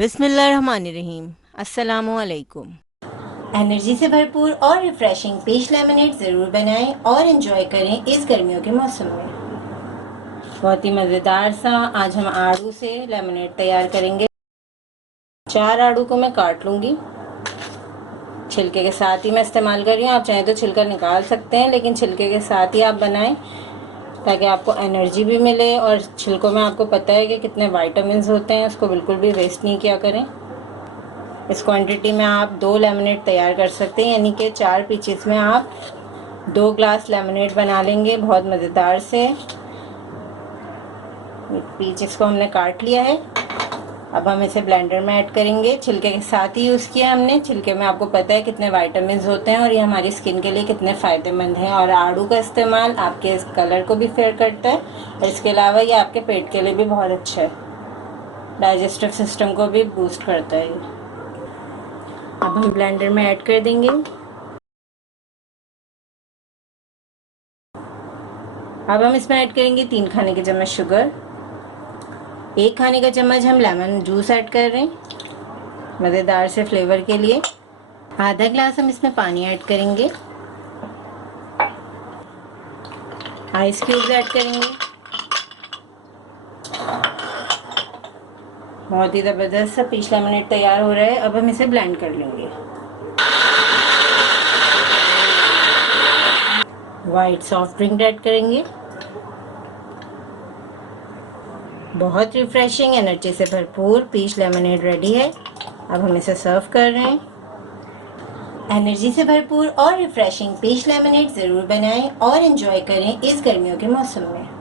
बिस्मिल्लाहिर्रहमानिर्रहीम। अस्सलामुअलैकुम। एनर्जी से भरपूर और रिफ्रेशिंग पीच लेमनेड ज़रूर बनाएं और इन्जॉय करें इस गर्मियों के मौसम में। बहुत ही मज़ेदार सा आज हम आड़ू से लेमनेड तैयार करेंगे। 4 आड़ू को मैं काट लूँगी। छिलके के साथ ही मैं इस्तेमाल कर रही हूँ, आप चाहें तो छिलका निकाल सकते हैं, लेकिन छिलके के साथ ही आप बनाएं ताकि आपको एनर्जी भी मिले। और छिलकों में आपको पता है कि कितने विटामिन्स होते हैं, उसको बिल्कुल भी वेस्ट नहीं किया करें। इस क्वांटिटी में आप 2 लेमनेड तैयार कर सकते हैं, यानी कि 4 पीचेस में आप 2 ग्लास लेमनेड बना लेंगे बहुत मज़ेदार से। पीचेस को हमने काट लिया है, अब हम इसे ब्लेंडर में ऐड करेंगे। छिलके के साथ ही यूज़ किया हमने, छिलके में आपको पता है कितने विटामिन्स होते हैं और ये हमारी स्किन के लिए कितने फ़ायदेमंद हैं। और आड़ू का इस्तेमाल आपके कलर को भी फेयर करता है और इसके अलावा ये आपके पेट के लिए भी बहुत अच्छा है, डाइजेस्टिव सिस्टम को भी बूस्ट करता है। अब हम ब्लेंडर में ऐड कर देंगे। अब हम इसमें ऐड करेंगे 3 खाने के चम्मच शुगर, 1 खाने का चम्मच हम लेमन जूस ऐड कर रहे हैं मज़ेदार से फ्लेवर के लिए। आधा ग्लास हम इसमें पानी ऐड करेंगे, आइस क्यूब्स ऐड करेंगे। बहुत ही ज़बरदस्त सा पीच लेमनेड तैयार हो रहा है। अब हम इसे ब्लेंड कर लेंगे। वाइट सॉफ्ट ड्रिंक ऐड करेंगे। बहुत रिफ्रेशिंग एनर्जी से भरपूर पीच लेमनेड रेडी है। अब हम इसे सर्व कर रहे हैं। एनर्जी से भरपूर और रिफ्रेशिंग पीच लेमनेड ज़रूर बनाएं और इन्जॉय करें इस गर्मियों के मौसम में।